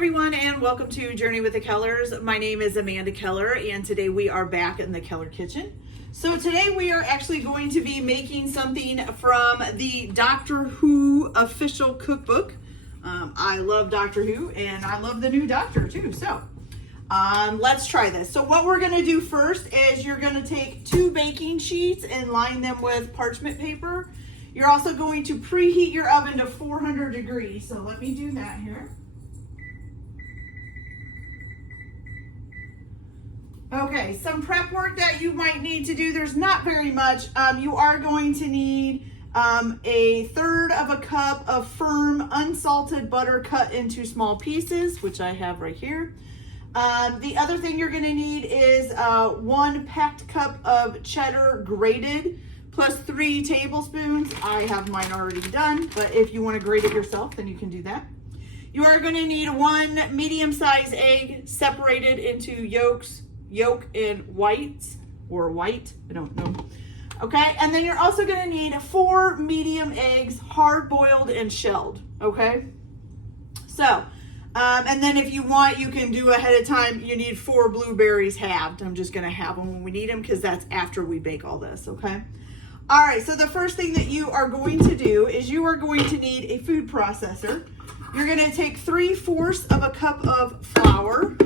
everyone, and welcome to Journey with the Kellers. My name is Amanda Keller, and today we are back in the Keller kitchen. So today we are actually going to be making something from the Doctor Who official cookbook. I love Doctor Who, and I love the new Doctor too. So let's try this. So what we're going to do first is you're going to take 2 baking sheets and line them with parchment paper. You're also going to preheat your oven to 400 degrees. So let me do that here. Okay, some prep work that you might need to do. There's not very much. You are going to need 1/3 of a cup of firm unsalted butter cut into small pieces, which I have right here. The other thing you're going to need is 1 packed cup of cheddar grated plus 3 tablespoons. I have mine already done, but if you want to grate it yourself, then you can do that. You are going to need 1 medium-sized egg separated into yolk and whites, or white, I don't know. Okay, and then you're also going to need 4 medium eggs, hard-boiled and shelled, okay? So, and then if you want, you can do ahead of time, you need 4 blueberries halved. I'm just going to have them when we need them because that's after we bake all this, okay? All right, so the first thing that you are going to do is you are going to need a food processor. You're going to take 3/4 of a cup of flour.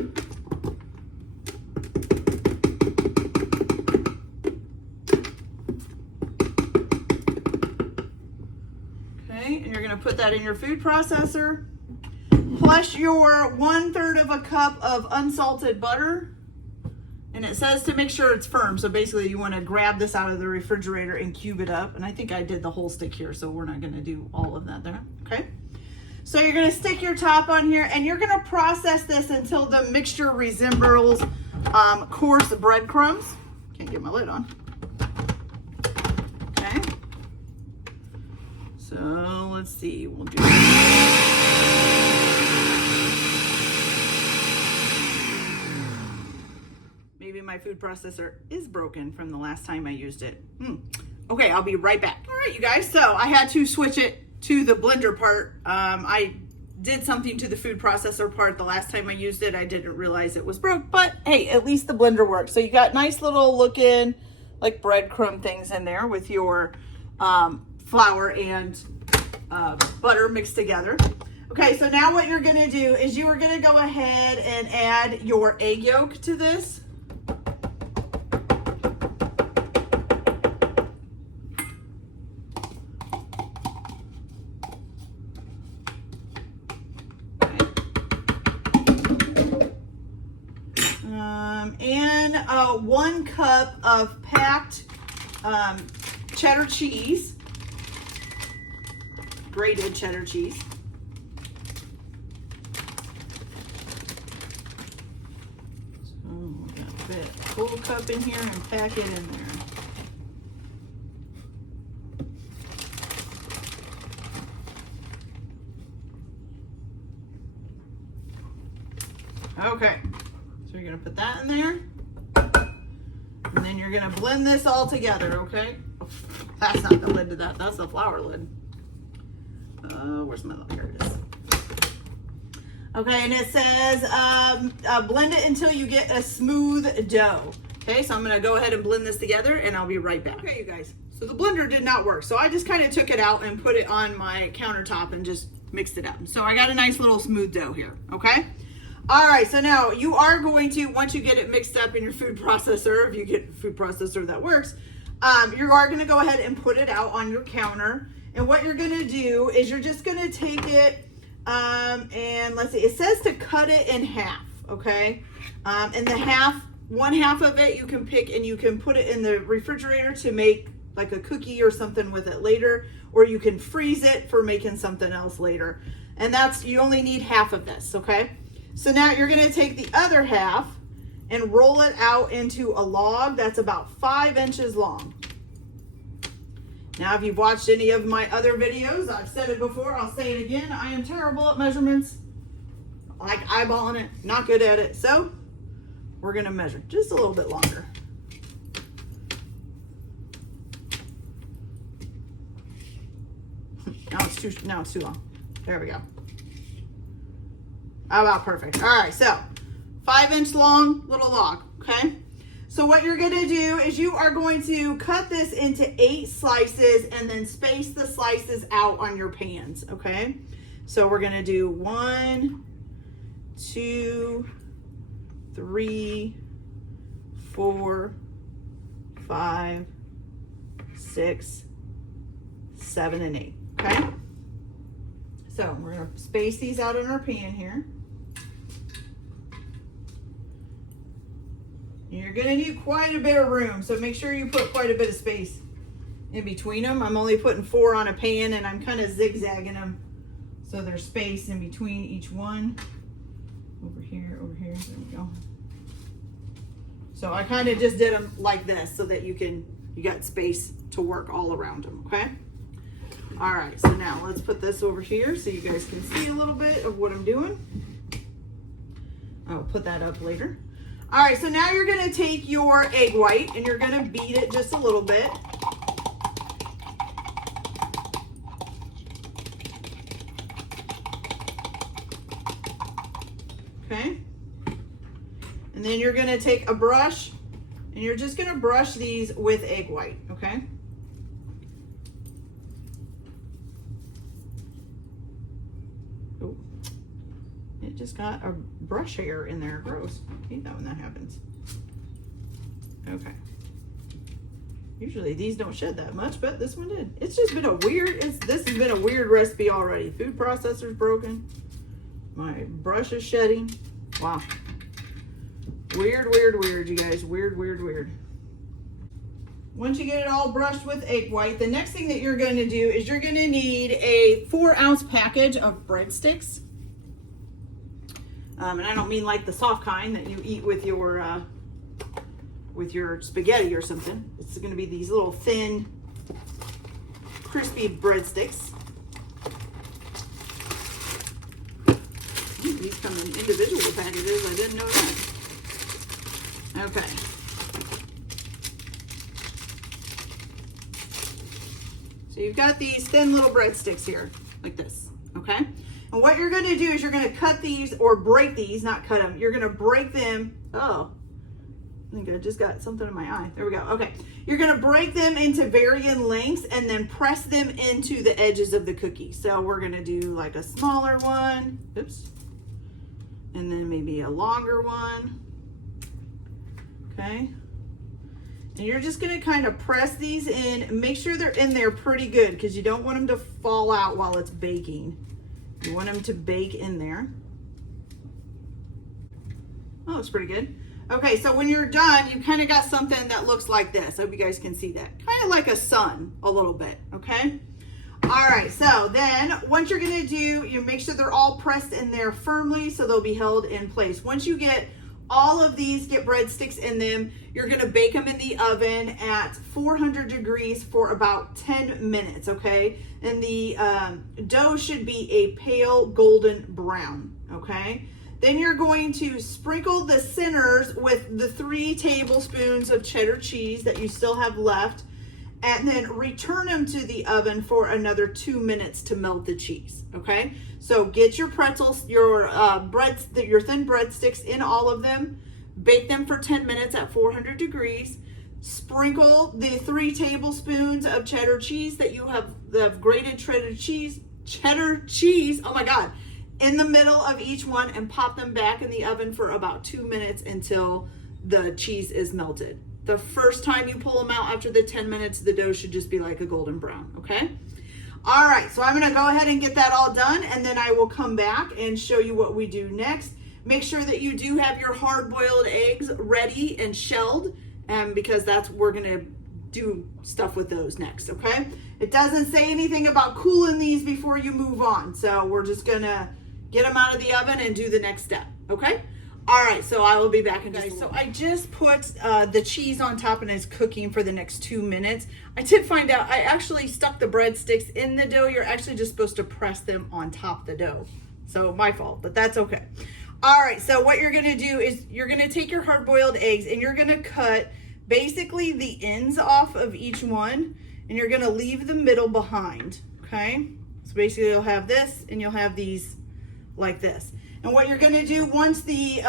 And you're going to put that in your food processor, plus your 1/3 of a cup of unsalted butter. And it says to make sure it's firm. So basically you want to grab this out of the refrigerator and cube it up. And I think I did the whole stick here, so we're not going to do all of that there. Okay. So you're going to stick your top on here and you're going to process this until the mixture resembles coarse breadcrumbs. Can't get my lid on. Okay. So let's see, we'll do maybe my food processor is broken from the last time I used it. Okay, I'll be right back. All right, you guys, so I had to switch it to the blender part. I did something to the food processor part the last time I used it. I didn't realize it was broke, but hey, at least the blender works. So you got nice little looking like breadcrumb things in there with your flour and butter mixed together. Okay, so now what you're going to do is you are going to go ahead and add your egg yolk to this. And 1 cup of packed cheddar cheese. Grated cheddar cheese. So we got a bit full cup in here and pack it in there. Okay, so you're gonna put that in there. And then you're gonna blend this all together, okay? That's not the lid to that, that's the flour lid. Where's my, here it is. Okay, and it says blend it until you get a smooth dough. Okay, so I'm gonna go ahead and blend this together and I'll be right back. Okay, you guys, so the blender did not work. So I just kind of took it out and put it on my countertop and just mixed it up. So I got a nice little smooth dough here, okay? All right, so now you are going to, once you get it mixed up in your food processor, if you get a food processor that works, you are gonna go ahead and put it out on your counter. And what you're gonna do is you're just gonna take it and let's see, it says to cut it in half, okay? And the one half of it you can pick and you can put it in the refrigerator to make like a cookie or something with it later, or you can freeze it for making something else later. And that's, you only need half of this, okay? So now you're gonna take the other half and roll it out into a log that's about 5 inches long. Now, if you've watched any of my other videos, I've said it before, I'll say it again, I am terrible at measurements. I like eyeballing it, not good at it. So we're gonna measure just a little bit longer. Now it's too long. There we go. How about perfect? All right, so 5-inch long little log, okay? So what you're gonna do is you are going to cut this into 8 slices and then space the slices out on your pans, okay? So we're gonna do 1, 2, 3, 4, 5, 6, 7, and 8, okay? So we're gonna space these out in our pan here. You're gonna need quite a bit of room, so make sure you put quite a bit of space in between them. I'm only putting 4 on a pan, and I'm kind of zigzagging them so there's space in between each one. Over here, there we go. So I kind of just did them like this so that you got space to work all around them, okay? All right, so now let's put this over here so you guys can see a little bit of what I'm doing. I'll put that up later. All right, so now you're gonna take your egg white and you're gonna beat it just a little bit. Okay. And then you're gonna take a brush and you're just gonna brush these with egg white, okay? Oh, it just got a brush hair in there, gross. I hate that when that happens. Okay. Usually these don't shed that much, but this one did. It's just been a weird, this has been a weird recipe already. Food processor's broken. My brush is shedding. Wow. Weird, weird, weird, you guys. Weird, weird, weird. Once you get it all brushed with egg white, the next thing that you're going to do is you're going to need a 4-ounce package of breadsticks. And I don't mean like the soft kind that you eat with your spaghetti or something. It's going to be these little thin, crispy breadsticks. These come in individual packages. I didn't know that. Okay. So you've got these thin little breadsticks here, like this, okay? And what you're gonna do is you're gonna cut these, or break these, not cut them. You're gonna break them. Oh, I think I just got something in my eye. There we go, okay. You're gonna break them into varying lengths and then press them into the edges of the cookie. So we're gonna do like a smaller one, oops. And then maybe a longer one, okay? And you're just gonna kind of press these in, make sure they're in there pretty good because you don't want them to fall out while it's baking. You want them to bake in there. Oh, it's pretty good. Okay, so when you're done, you kind of got something that looks like this. I hope you guys can see that. Kind of like a sun, a little bit, okay? All right, so then what you're gonna do, you make sure they're all pressed in there firmly so they'll be held in place. Once you get all of these, get breadsticks in them, you're gonna bake them in the oven at 400 degrees for about 10 minutes, okay? And the dough should be a pale golden brown, okay? Then you're going to sprinkle the centers with the 3 tablespoons of cheddar cheese that you still have left, and then return them to the oven for another 2 minutes to melt the cheese, okay? So get your pretzels, your thin breadsticks in all of them, bake them for 10 minutes at 400 degrees, sprinkle the 3 tablespoons of cheddar cheese that you have, the grated cheddar cheese, oh my God, in the middle of each one, and pop them back in the oven for about 2 minutes until the cheese is melted. The first time you pull them out after the 10 minutes, the dough should just be like a golden brown, okay? All right, so I'm gonna go ahead and get that all done, and then I will come back and show you what we do next. Make sure that you do have your hard-boiled eggs ready and shelled, because we're gonna do stuff with those next, okay? It doesn't say anything about cooling these before you move on, so we're just gonna get them out of the oven and do the next step, okay? All right, so I will be back in just a minute. So I just put the cheese on top and it's cooking for the next 2 minutes. I did find out I actually stuck the breadsticks in the dough. You're actually just supposed to press them on top of the dough. So my fault, but that's okay. All right, so what you're gonna do is you're gonna take your hard-boiled eggs and you're gonna cut basically the ends off of each one, and you're gonna leave the middle behind, okay? So basically you'll have this and you'll have these like this. And what you're gonna do once the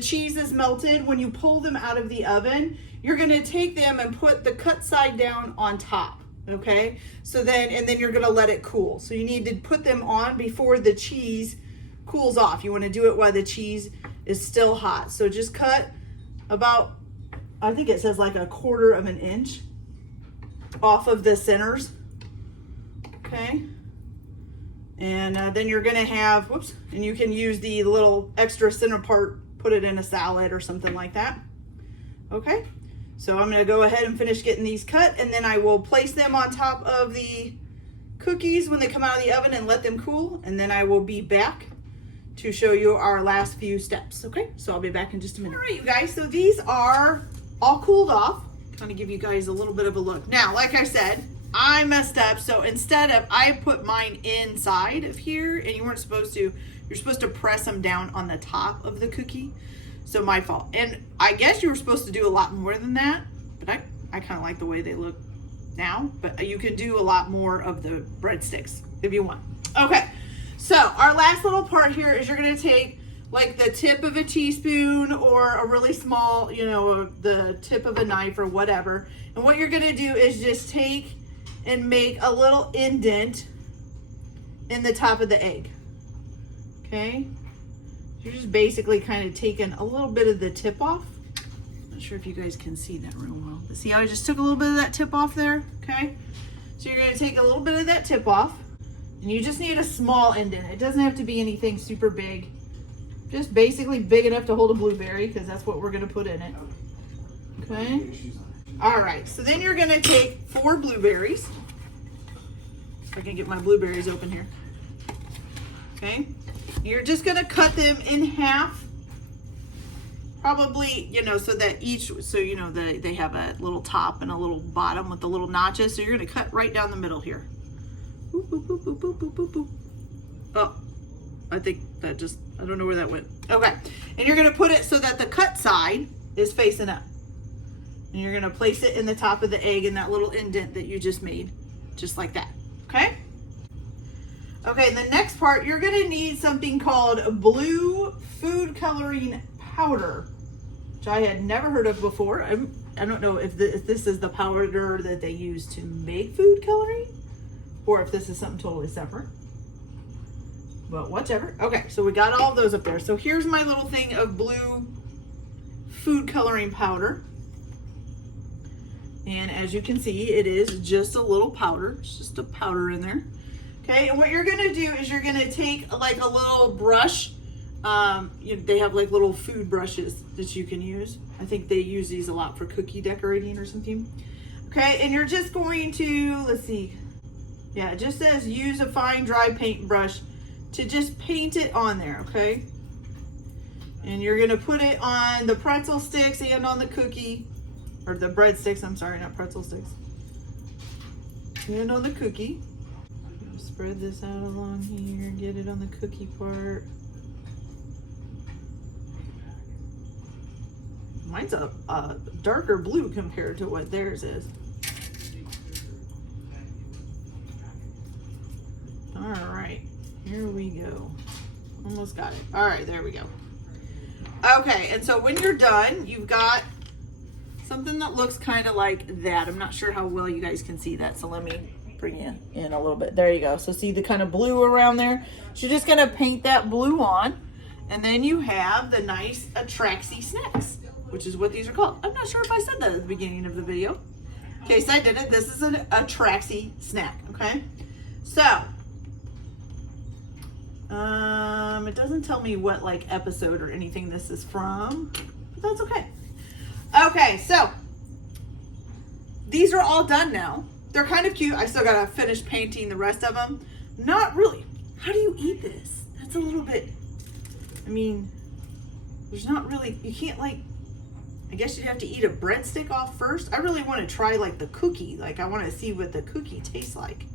cheese is melted, when you pull them out of the oven, you're gonna take them and put the cut side down on top, okay? So then, and then you're gonna let it cool. So you need to put them on before the cheese cools off. You wanna do it while the cheese is still hot. So just cut about, I think it says like 1/4 of an inch off of the centers, okay? And then you're gonna have, whoops, and you can use the little extra center part, put it in a salad or something like that. Okay, so I'm gonna go ahead and finish getting these cut, and then I will place them on top of the cookies when they come out of the oven and let them cool, and then I will be back to show you our last few steps. Okay, so I'll be back in just a minute. All right, you guys, so these are all cooled off. Kind of give you guys a little bit of a look. Now, like I said, I messed up, so instead of, I put mine inside of here, and you weren't supposed to, you're supposed to press them down on the top of the cookie. So my fault. And I guess you were supposed to do a lot more than that, but I kind of like the way they look now, but you can do a lot more of the breadsticks if you want. Okay, so our last little part here is you're gonna take like the tip of a teaspoon or a really small, you know, the tip of a knife or whatever. And what you're gonna do is just take and make a little indent in the top of the egg, okay? So you're just basically kind of taking a little bit of the tip off. Not sure if you guys can see that real well, but see how I just took a little bit of that tip off there, okay? So you're gonna take a little bit of that tip off, and you just need a small indent. It doesn't have to be anything super big. Just basically big enough to hold a blueberry, because that's what we're gonna put in it, okay? All right, so then you're gonna take 4 blueberries. If I can get my blueberries open here. Okay, you're just gonna cut them in half. Probably, you know, so that each, so you know, they have a little top and a little bottom with the little notches. So you're gonna cut right down the middle here. Boop, boop, boop, boop, boop, boop, boop, boop. Oh, I think that just, I don't know where that went. Okay, and you're gonna put it so that the cut side is facing up. And you're gonna place it in the top of the egg in that little indent that you just made, just like that, okay? Okay, the next part, you're gonna need something called blue food coloring powder, which I had never heard of before. I don't know if this is the powder that they use to make food coloring, or if this is something totally separate, but whatever. Okay, so we got all of those up there. So here's my little thing of blue food coloring powder. And as you can see, it is just a little powder. It's just a powder in there. Okay, and what you're gonna do is you're gonna take like a little brush. They have like little food brushes that you can use. I think they use these a lot for cookie decorating or something. Okay, and you're just going to, let's see. Yeah, it just says use a fine dry paint brush to just paint it on there, okay? And you're gonna put it on the pretzel sticks and on the cookie. Or the breadsticks, I'm sorry, not pretzel sticks. And on the cookie. Spread this out along here, get it on the cookie part. Mine's a darker blue compared to what theirs is. All right, here we go. Almost got it. All right, there we go. Okay, and so when you're done, you've got something that looks kind of like that. I'm not sure how well you guys can see that, so let me bring you in a little bit. There you go. So see the kind of blue around there? So you're just gonna paint that blue on, and then you have the nice Atraxi Snax, which is what these are called. I'm not sure if I said that at the beginning of the video. In case I didn't, this is an Atraxi Snack, okay? So, it doesn't tell me what like episode or anything this is from, but that's okay. Okay, so these are all done now. They're kind of cute. I still gotta finish painting the rest of them. Not really. How do you eat this? That's a little bit, I mean, there's not really, you can't like, I guess you'd have to eat a breadstick off first. I really want to try like the cookie. Like I want to see what the cookie tastes like.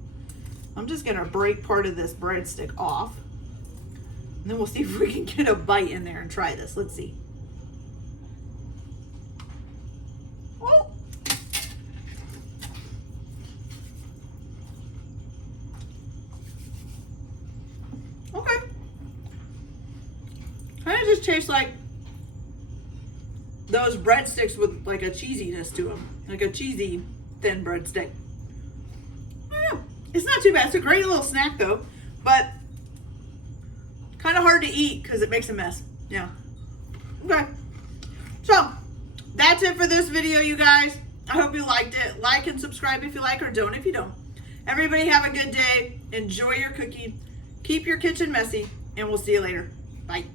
I'm just gonna break part of this breadstick off. And then we'll see if we can get a bite in there and try this. Let's see. Oh. Okay. Kind of just tastes like those breadsticks with like a cheesiness to them, like a cheesy thin breadstick. Yeah, it's not too bad. It's a great little snack though, but kind of hard to eat because it makes a mess. Yeah. Okay. So that's it for this video, you guys. I hope you liked it. Like and subscribe if you like, or don't if you don't. Everybody have a good day. Enjoy your cooking. Keep your kitchen messy, and we'll see you later. Bye.